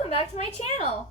welcome back to my channel.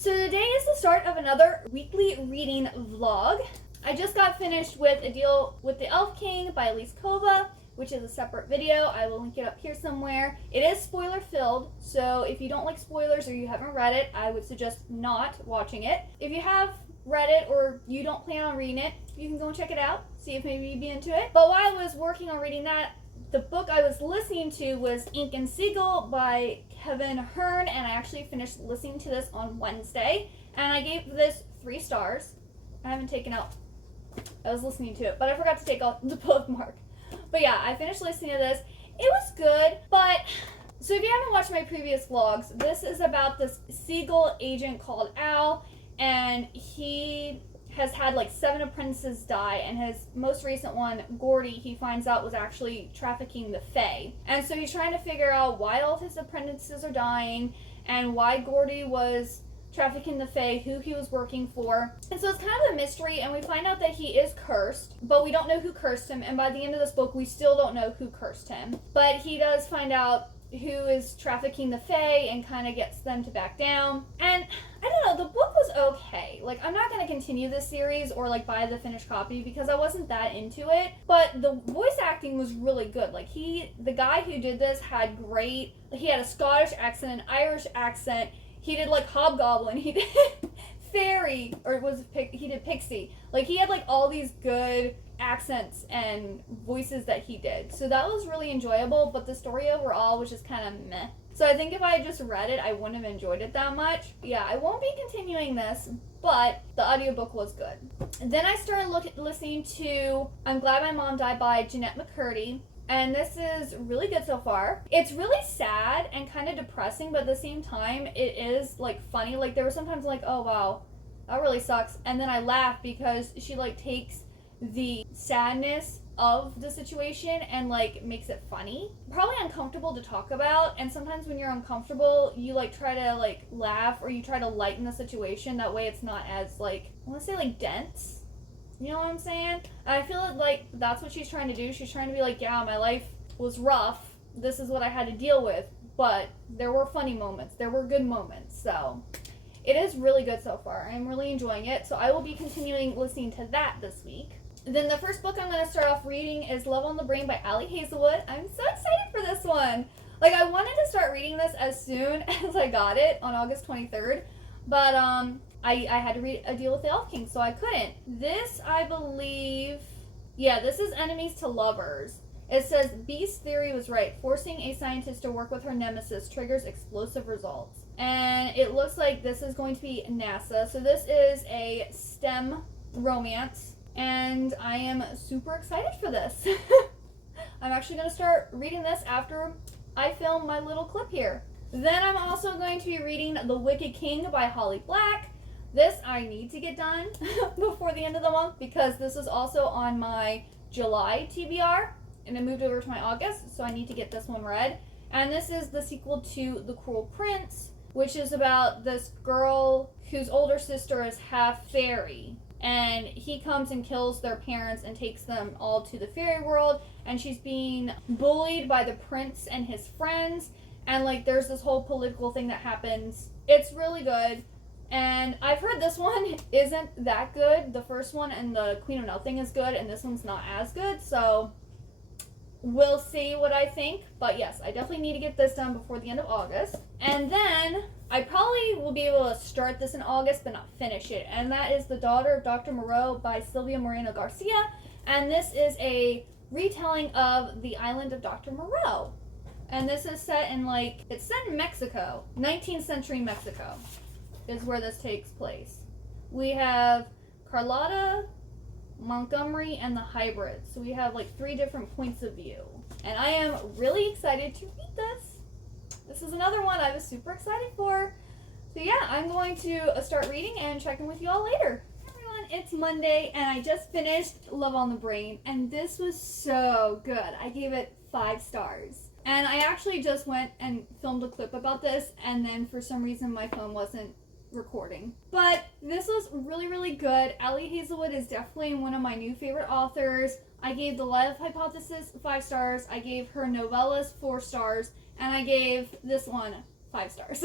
So today is the start of another weekly reading vlog. I just got finished with A Deal with the Elf King by Elise Kova, which is a separate video. I will link it up here somewhere. It is spoiler filled, so if you don't like spoilers or you haven't read it, I would suggest not watching it. If you have read it or you don't plan on reading it, you can go and check it out, see if maybe you'd be into it. But while I was working on reading that, the book I was listening to was Ink and Siegel by Hearn, and I actually finished listening to this on Wednesday, and I gave this 3 stars. I haven't taken out, I was listening to it, but I forgot to take out the bookmark. But yeah, I finished listening to this. It was good, but so if you haven't watched my previous vlogs, this is about this Siegel agent called Al, and he has had like 7 apprentices die, and his most recent one, Gordy, he finds out was actually trafficking the Fae. And so he's trying to figure out why all of his apprentices are dying and why Gordy was trafficking the Fae, who he was working for. And so it's kind of a mystery, and we find out that he is cursed, but we don't know who cursed him, and by the end of this book we still don't know who cursed him. But he does find out who is trafficking the Fae and kind of gets them to back down. And I don't know, the book was okay. Like, I'm not going to continue this series or like buy the finished copy because I wasn't that into it, but the voice acting was really good. Like, the guy who did this had great, he had a Scottish accent, an Irish accent. He did like Hobgoblin, he did Fairy, or he did Pixie. Like, he had like all these good accents and voices that he did. So that was really enjoyable, but the story overall was just kind of meh. So I think if I had just read it, I wouldn't have enjoyed it that much. Yeah, I won't be continuing this, but the audiobook was good. And then I started listening to I'm Glad My Mom Died by Jeanette Mccurdy. And this is really good so far. It's really sad and kind of depressing, but at the same time, it is like funny. Like, there were sometimes like, oh wow, that really sucks. And then I laugh because she like takes the sadness of the situation and like makes it funny. Probably uncomfortable to talk about, and sometimes when you're uncomfortable, you like try to like laugh or you try to lighten the situation. That way it's not as like, I want to say like dense. You know what I'm saying? I feel like that's what she's trying to do. She's trying to be like, yeah, my life was rough. This is what I had to deal with. But there were funny moments. There were good moments. So it is really good so far. I'm really enjoying it. So I will be continuing listening to that this week. Then the first book I'm going to start off reading is Love on the Brain by Hazelwood. I'm so excited for this one. Like, I wanted to start reading this as soon as I got it on August 23rd. But I had to read A Deal with the Elf King, so I couldn't. This, I believe, yeah, this is Enemies to Lovers. It says, Beast's theory was right. Forcing a scientist to work with her nemesis triggers explosive results. And it looks like this is going to be NASA. So this is a STEM romance. And I am super excited for this. I'm actually going to start reading this after I film my little clip here. Then I'm also going to be reading The Wicked King by Holly Black. This I need to get done before the end of the month because this is also on my July TBR and it moved over to my August, so I need to get this one read. And this is the sequel to The Cruel Prince, which is about this girl whose older sister is half fairy. And he comes and kills their parents and takes them all to the fairy world. And she's being bullied by the prince and his friends. And like, there's this whole political thing that happens. It's really good. And I've heard this one isn't that good. The first one and the Queen of Nothing is good, and this one's not as good. So we'll see what I think. But yes, I definitely need to get this done before the end of August. And then I probably will be able to start this in August but not finish it. And that is The Daughter of Dr. Moreau by Sylvia moreno-garcia. And this is a retelling of The Island of Dr. Moreau. And this is set in like, it's set in Mexico. 19th century Mexico is where this takes place. We have Carlotta, Montgomery, and the hybrids. So we have like 3 different points of view. And I am really excited to read this. This is another one I was super excited for. So yeah, I'm going to start reading and check in with you all later. Hey everyone, it's Monday and I just finished Love on the Brain and this was so good. I gave it 5 stars. And I actually just went and filmed a clip about this and then for some reason my phone wasn't recording. But this was really, really good. Hazelwood is definitely one of my new favorite authors. I gave The Love Hypothesis 5 stars, I gave her novellas 4 stars, and I gave this one 5 stars.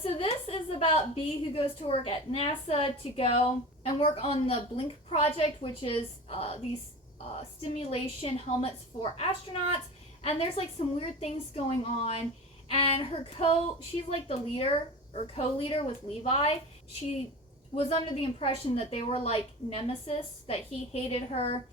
So this is about Bee, who goes to work at NASA to go and work on the Blink project, which is these stimulation helmets for astronauts. And there's like some weird things going on. And she's like the leader or co-leader with Levi. She was under the impression that they were like nemesis, that he hated her.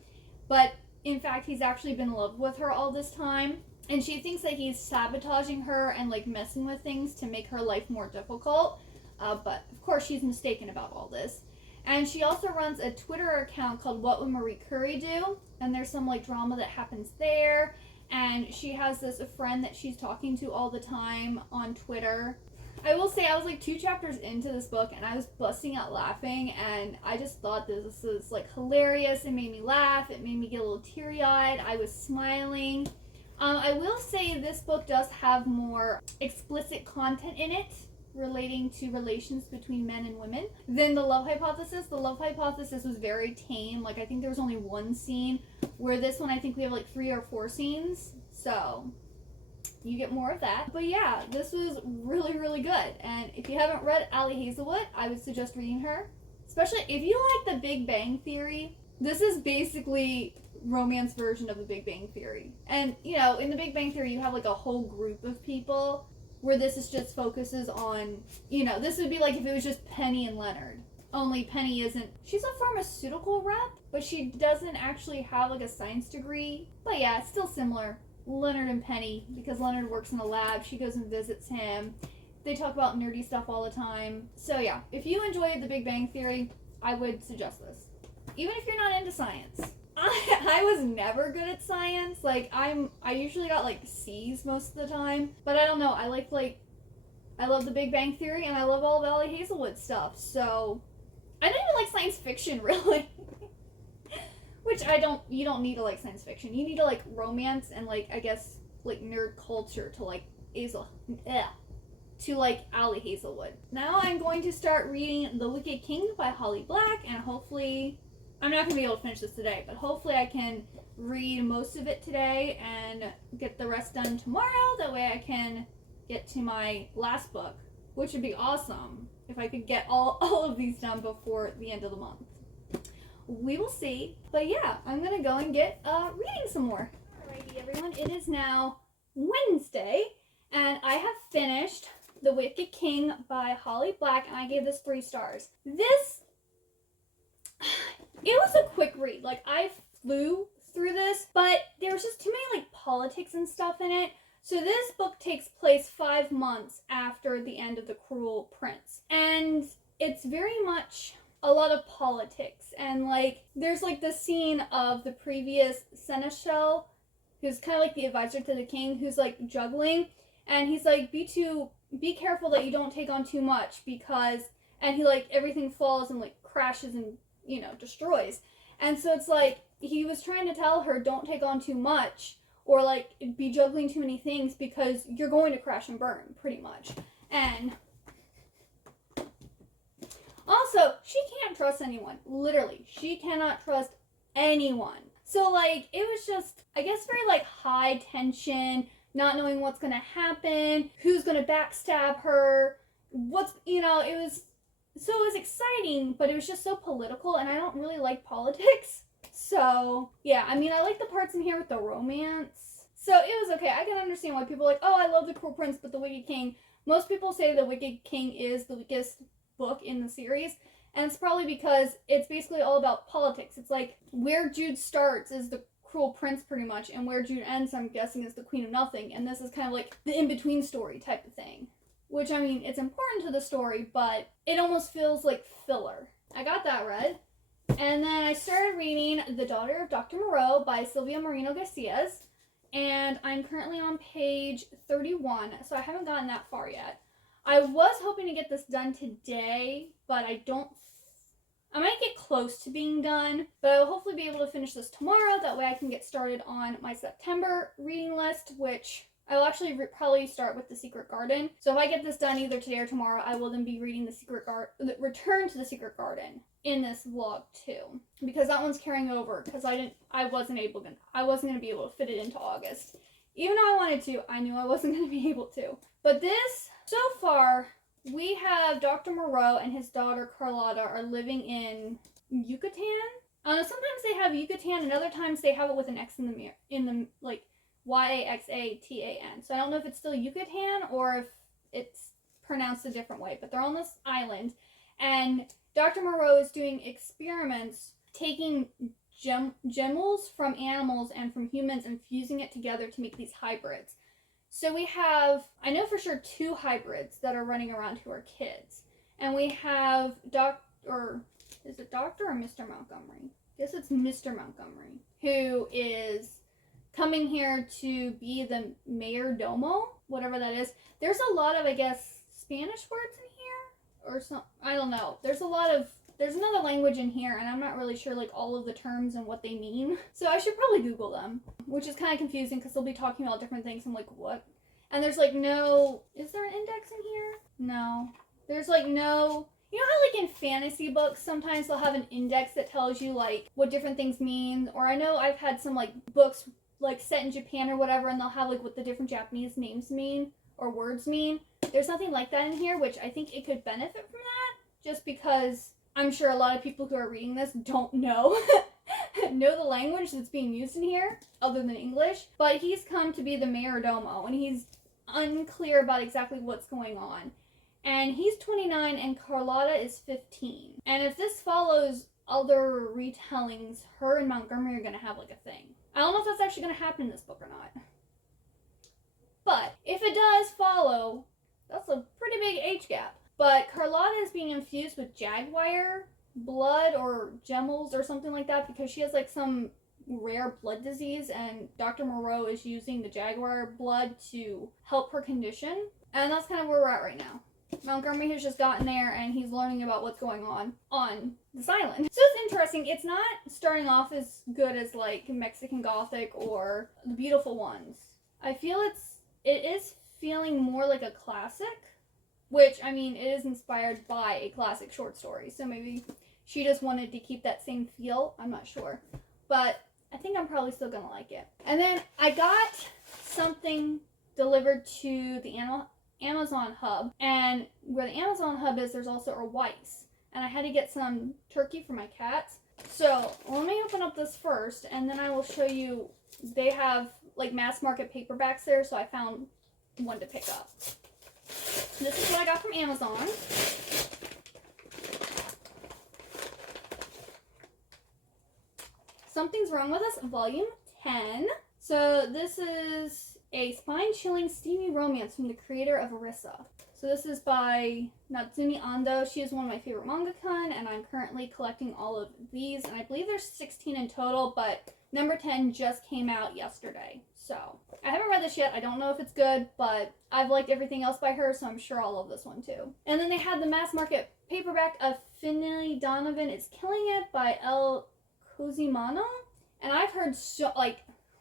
But in fact, he's actually been in love with her all this time. And she thinks that he's sabotaging her and like messing with things to make her life more difficult. But of course she's mistaken about all this. And she also runs a Twitter account called What Would Mccurdy Do? And there's some like drama that happens there. And she has a friend that she's talking to all the time on Twitter. I will say I was like 2 chapters into this book and I was busting out laughing, and I just thought this was like hilarious. It made me laugh. It made me get a little teary-eyed. I was smiling. I will say this book does have more explicit content in it relating to relations between men and women than The Love Hypothesis. The Love Hypothesis was very tame. Like, I think there was only 1 scene, where this one I think we have like 3 or 4 scenes. So you get more of that. But yeah, this was really, really good. And if you haven't read Hazelwood, I would suggest reading her. Especially if you like The Big Bang Theory. This is basically romance version of The Big Bang Theory. And, you know, in The Big Bang Theory, you have like a whole group of people, where this is just focuses on, you know, this would be like if it was just Penny and Leonard. Only Penny isn't, she's a pharmaceutical rep, but she doesn't actually have like a science degree. But yeah, it's still similar. Leonard and Penny, because Leonard works in a lab, she goes and visits him. They talk about nerdy stuff all the time. So yeah, if you enjoyed The Big Bang Theory, I would suggest this. Even if you're not into science. I was never good at science. Like, I usually got like C's most of the time. But I don't know, I love The Big Bang Theory, and I love all of Hazelwood stuff. So I don't even like science fiction, really. Which you don't need to like science fiction. You need to like romance and like, I guess, like nerd culture to like Hazelwood. Now I'm going to start reading The Wicked King by Holly Black, and hopefully, I'm not going to be able to finish this today, but hopefully I can read most of it today and get the rest done tomorrow. That way I can get to my last book, which would be awesome if I could get all of these done before the end of the month. We will see. But yeah, I'm going to go and get reading some more. Alrighty, everyone. It is now Wednesday, and I have finished The Wicked King by Holly Black, and I gave this 3 stars. It was a quick read. Like, I flew through this, but there was just too many like politics and stuff in it. So this book takes place 5 months after the end of The Cruel Prince, and it's very much a lot of politics. And like, there's like the scene of the previous seneschal, who's kind of like the advisor to the king, who's like juggling, and he's like, be careful that you don't take on too much, because, and he like, everything falls and like crashes and, you know, destroys. And so it's like, he was trying to tell her, don't take on too much, or like be juggling too many things, because you're going to crash and burn, pretty much. And also, she can't trust anyone. Literally, she cannot trust anyone. So like, it was just, I guess, very like high tension, not knowing what's gonna happen, who's gonna backstab her, you know, it was exciting, but it was just so political, and I don't really like politics. So yeah, I mean, I like the parts in here with the romance. So it was okay. I can understand why people are like, oh, I love The Cruel Prince, but The Wicked King. Most people say The Wicked King is the weakest book in the series, and it's probably because it's basically all about politics. It's like, where Jude starts is The Cruel Prince, pretty much, and where Jude ends, I'm guessing, is The Queen of Nothing, and this is kind of like the in-between story type of thing. Which, I mean, it's important to the story, but it almost feels like filler. I got that read. And then I started reading The Daughter of Dr. Moreau by Sylvia moreno-garcia, and I'm currently on page 31, so I haven't gotten that far yet. I was hoping to get this done today, but I might get close to being done, but I will hopefully be able to finish this tomorrow. That way I can get started on my September reading list, which I will actually probably start with The Secret Garden. So if I get this done either today or tomorrow, I will then be reading Return to the Secret Garden, in this vlog too, because that one's carrying over because I wasn't gonna be able to fit it into August. Even though I wanted to, I knew I wasn't gonna be able to. But this, so far, we have Dr. Moreau and his daughter Carlotta are living in Yucatan. Sometimes they have Yucatan, and other times they have it with an X in the like Yaxatan. So I don't know if it's still Yucatan or if it's pronounced a different way, but they're on this island, and Dr. Moreau is doing experiments taking gemmules from animals and from humans and fusing it together to make these hybrids. So we have, I know for sure, 2 hybrids that are running around who are kids. And we have is it Dr. or Mr. Montgomery? I guess it's Mr. Montgomery, who is coming here to be the mayor domo, whatever that is. There's a lot of, I guess, Spanish words in here, or some, I don't know. There's another language in here, and I'm not really sure, like, all of the terms and what they mean. So I should probably Google them, which is kind of confusing because they'll be talking about different things. I'm like, what? And there's, like, no, is there an index in here? No. There's, like, no, you know how, like, in fantasy books, sometimes they'll have an index that tells you, like, what different things mean? Or I know I've had some, like, books, like, set in Japan or whatever, and they'll have, like, what the different Japanese names mean or words mean. There's nothing like that in here, which I think it could benefit from that, just because I'm sure a lot of people who are reading this don't know the language that's being used in here, other than English. But he's come to be the mayor domo, and he's unclear about exactly what's going on. And he's 29, and Carlotta is 15. And if this follows other retellings, her and Montgomery are going to have, like, a thing. I don't know if that's actually going to happen in this book or not. But if it does follow, that's a pretty big age gap. But Carlotta is being infused with jaguar blood or gemmules or something like that because she has, like, some rare blood disease, and Dr. Moreau is using the jaguar blood to help her condition. And that's kind of where we're at right now. Montgomery has just gotten there, and he's learning about what's going on this island. So it's interesting. It's not starting off as good as, like, Mexican Gothic or The Beautiful Ones. I feel it is feeling more like a classic. Which, I mean, it is inspired by a classic short story. So maybe she just wanted to keep that same feel. I'm not sure. But I think I'm probably still going to like it. And then I got something delivered to the Amazon hub. And where the Amazon hub is, there's also a Weiss. And I had to get some turkey for my cats. So let me open up this first. And then I will show you. They have, like, mass market paperbacks there. So I found one to pick up. This is what I got from Amazon. Something's Wrong With Us, Volume 10. So this is a spine-chilling, steamy romance from the creator of Arisa. So this is by Natsumi Ando. She is one of my favorite mangaka, and I'm currently collecting all of these. And I believe there's 16 in total, but number 10 just came out yesterday. So I haven't read this yet. I don't know if it's good, but I've liked everything else by her, so I'm sure I'll love this one too. And then they had the mass market paperback of Finley Donovan is Killing It by El Cosimano. And I've heard,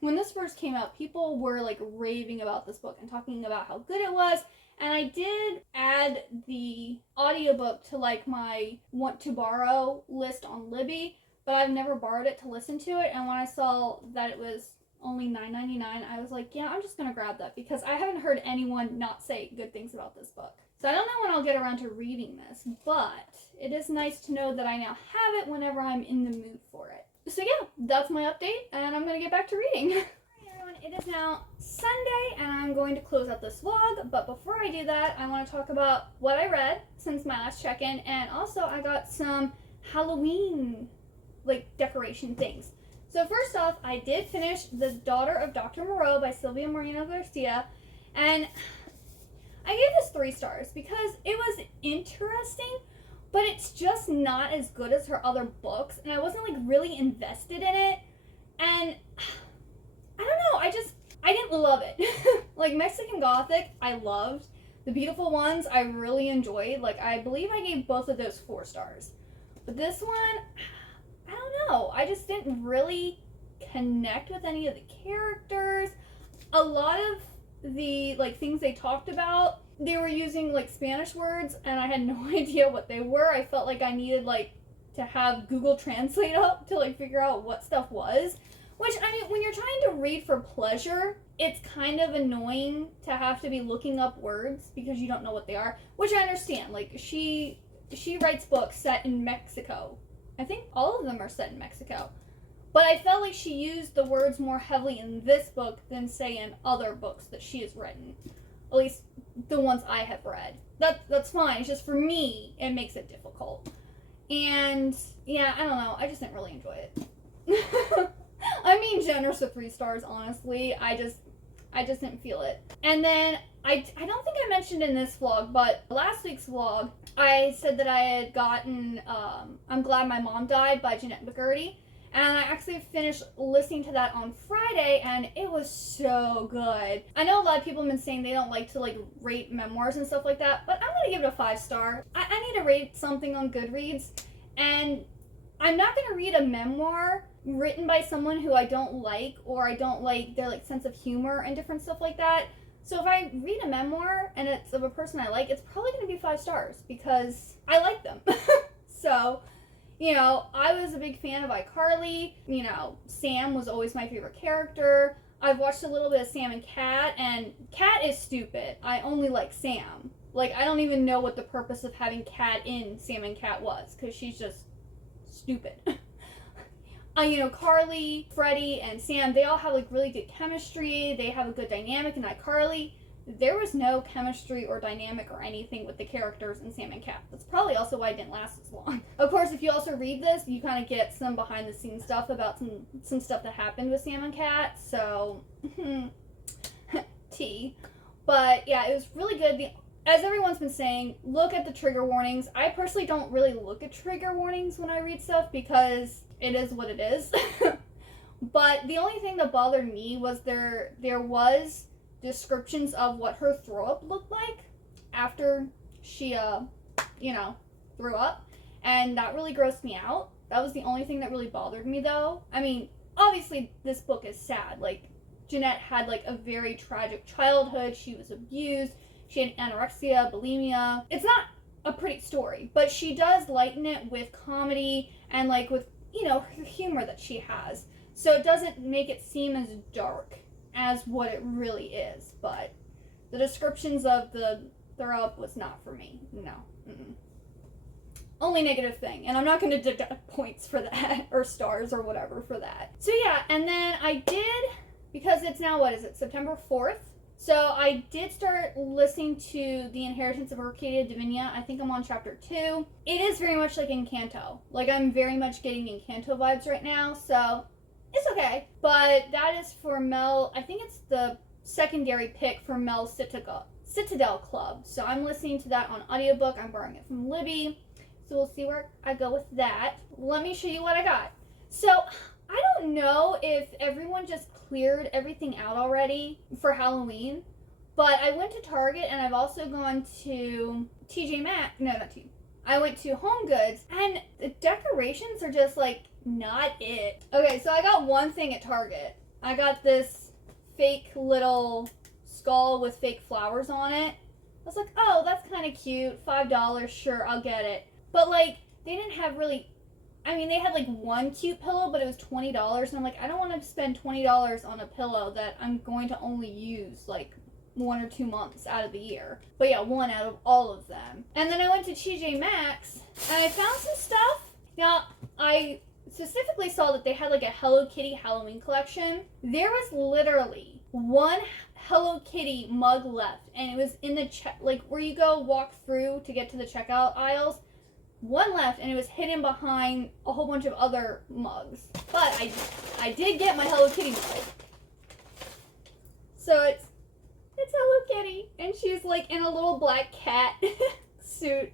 when this first came out, people were, like, raving about this book and talking about how good it was. And I did add the audiobook to, like, my want to borrow list on Libby, but I've never borrowed it to listen to it. And when I saw that it was only $9.99, I was like, yeah, I'm just gonna grab that because I haven't heard anyone not say good things about this book. So I don't know when I'll get around to reading this, but it is nice to know that I now have it whenever I'm in the mood for it. So yeah, that's my update, and I'm gonna get back to reading. Hi everyone, it is now Sunday, and I'm going to close out this vlog, but before I do that, I want to talk about what I read since my last check-in, and also I got some Halloween, like, decoration things. So first off, I did finish The Daughter of Dr. Moreau by Sylvia moreno-garcia, and I gave this 3 stars because it was interesting, but it's just not as good as her other books, and I wasn't, like, really invested in it, and I don't know, I didn't love it. Like, Mexican Gothic, I loved. The Beautiful Ones, I really enjoyed. Like, I believe I gave both of those 4 stars. But this one, I don't know. I just didn't really connect with any of the characters. A lot of the, like, things they talked about, they were using, like, Spanish words, and I had no idea what they were. I felt like I needed, like, to have Google Translate up to like figure out what stuff was. Which, I mean, when you're trying to read for pleasure, it's kind of annoying to have to be looking up words because you don't know what they are. Which I understand. Like, she writes books set in Mexico. I think all of them are set in Mexico. But I felt like she used the words more heavily in this book than, say, in other books that she has written. At least the ones I have read. That's fine. It's just for me, it makes it difficult. And, yeah, I don't know. I just didn't really enjoy it. I mean, generous with 3 stars, honestly. I just didn't feel it. And then, I don't think I mentioned in this vlog, but last week's vlog, I said that I had gotten, I'm Glad My Mom Died by Jeanette Mccurdy. And I actually finished listening to that on Friday, and it was so good. I know a lot of people have been saying they don't like to, like, rate memoirs and stuff like that, but I'm gonna give it a 5 star. I need to rate something on Goodreads, and I'm not gonna read a memoir written by someone who I don't like, or I don't like their, like, sense of humor and different stuff like that. So if I read a memoir, and it's of a person I like, it's probably gonna be 5 stars, because I like them. So, you know, I was a big fan of iCarly. You know, Sam was always my favorite character. I've watched a little bit of Sam and Cat, and Cat is stupid. I only like Sam. Like, I don't even know what the purpose of having Cat in Sam and Cat was, because she's just stupid. You know, Carly, Freddie, and Sam, they all have, like, really good chemistry. They have a good dynamic in iCarly. There was no chemistry or dynamic or anything with the characters in Sam and Cat. That's probably also why it didn't last as long. Of course, if you also read this, you kind of get some behind-the-scenes stuff about some stuff that happened with Sam and Cat, so, tea. But, yeah, it was really good. As everyone's been saying, look at the trigger warnings. I personally don't really look at trigger warnings when I read stuff because it is what it is. But the only thing that bothered me was there was descriptions of what her throw up looked like after she, you know, threw up. And that really grossed me out. That was the only thing that really bothered me, though. I mean, obviously, this book is sad. Like, Jeanette had, like, a very tragic childhood. She was abused. She had anorexia, bulimia. It's not a pretty story, but she does lighten it with comedy and, like, with, you know, her humor that she has. So it doesn't make it seem as dark as what it really is, but the descriptions of the throw up was not for me. No. Mm-mm. Only negative thing, and I'm not going to deduct points for that, or stars or whatever for that. So yeah, and then I did, because it's now, what is it, September 4th? So I did start listening to The Inheritance of Arcadia Divinia. I think I'm on chapter 2. It is very much like Encanto. Like, I'm very much getting Encanto vibes right now, so it's okay. But that is for Mel. I think it's the secondary pick for Mel's Citadel Club. So I'm listening to that on audiobook. I'm borrowing it from Libby. So we'll see where I go with that. Let me show you what I got. So I don't know if everyone just cleared everything out already for Halloween, but I went to Target and I've also gone to TJ Maxx. No, not TJ. I went to Home Goods, and the decorations are just, like, not it. Okay, so I got one thing at Target. I got this fake little skull with fake flowers on it. I was like, oh, that's kind of cute. $5, sure, I'll get it. But, like, they didn't have really, I mean, they had, like, one cute pillow, but it was $20, and I'm like, I don't want to spend $20 on a pillow that I'm going to only use, like, 1 or 2 months out of the year. But yeah, one out of all of them. And then I went to TJ Maxx, and I found some stuff. Now, I specifically saw that they had, like, a Hello Kitty Halloween collection. There was literally one Hello Kitty mug left, and it was in the like, where you go walk through to get to the checkout aisles. One left, and it was hidden behind a whole bunch of other mugs. But I did get my Hello Kitty mug. So it's Hello Kitty, and she's, like, in a little black cat suit.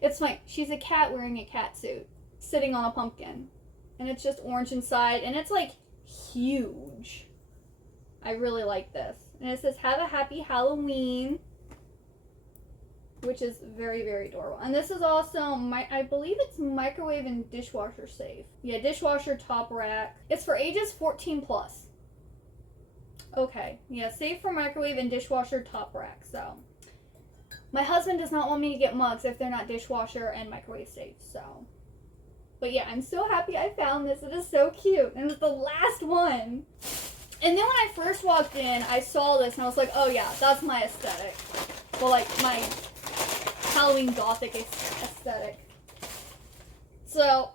It's like she's a cat wearing a cat suit, sitting on a pumpkin, and it's just orange inside, and it's, like, huge. I really like this. And it says, have a happy Halloween, which is very, very adorable. And this is also, I believe it's microwave and dishwasher safe. Yeah, dishwasher top rack. It's for ages 14 plus. Okay, yeah, safe for microwave and dishwasher top rack, so. My husband does not want me to get mugs if they're not dishwasher and microwave safe, so. But yeah, I'm so happy I found this. It is so cute. And it's the last one. And then when I first walked in, I saw this and I was like, oh yeah, that's my aesthetic. Well, like my Halloween Gothic aesthetic. So,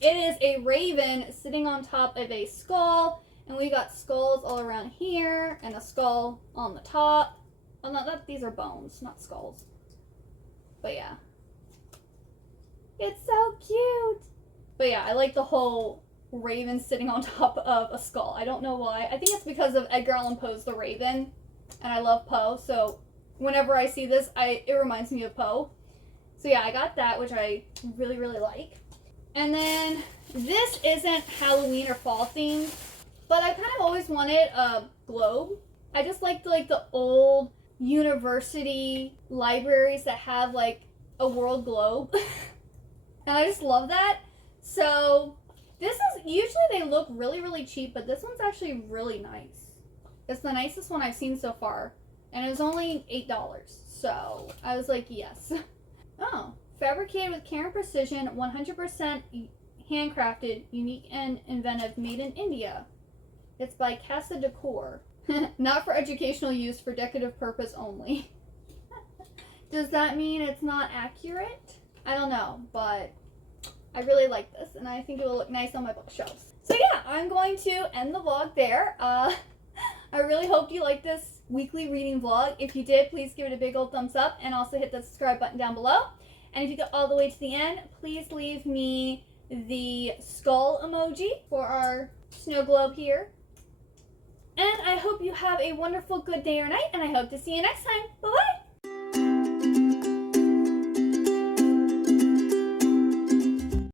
it is a raven sitting on top of a skull. And we got skulls all around here and a skull on the top. Oh no, these are bones, not skulls. But yeah. It's so cute. But yeah, I like the whole raven sitting on top of a skull. I don't know why. I think it's because of Edgar Allan Poe's The Raven. And I love Poe, so whenever I see this, it reminds me of Poe. So yeah, I got that, which I really, really like. And then this isn't Halloween or fall themed, but I kind of always wanted a globe. I just liked like the old university libraries that have like a world globe. And I just love that. So this is, usually they look really, really cheap, but this one's actually really nice. It's the nicest one I've seen so far. And it was only $8. So I was like, yes. Oh, fabricated with care and precision, 100% handcrafted, unique and inventive, made in India. It's by Casa Decor. Not for educational use, for decorative purpose only. Does that mean it's not accurate? I don't know, but I really like this, and I think it will look nice on my bookshelves. So yeah, I'm going to end the vlog there. I really hope you liked this weekly reading vlog. If you did, please give it a big old thumbs up, and also hit the subscribe button down below. And if you got all the way to the end, please leave me the skull emoji for our snow globe here. And I hope you have a wonderful good day or night, and I hope to see you next time. Bye-bye!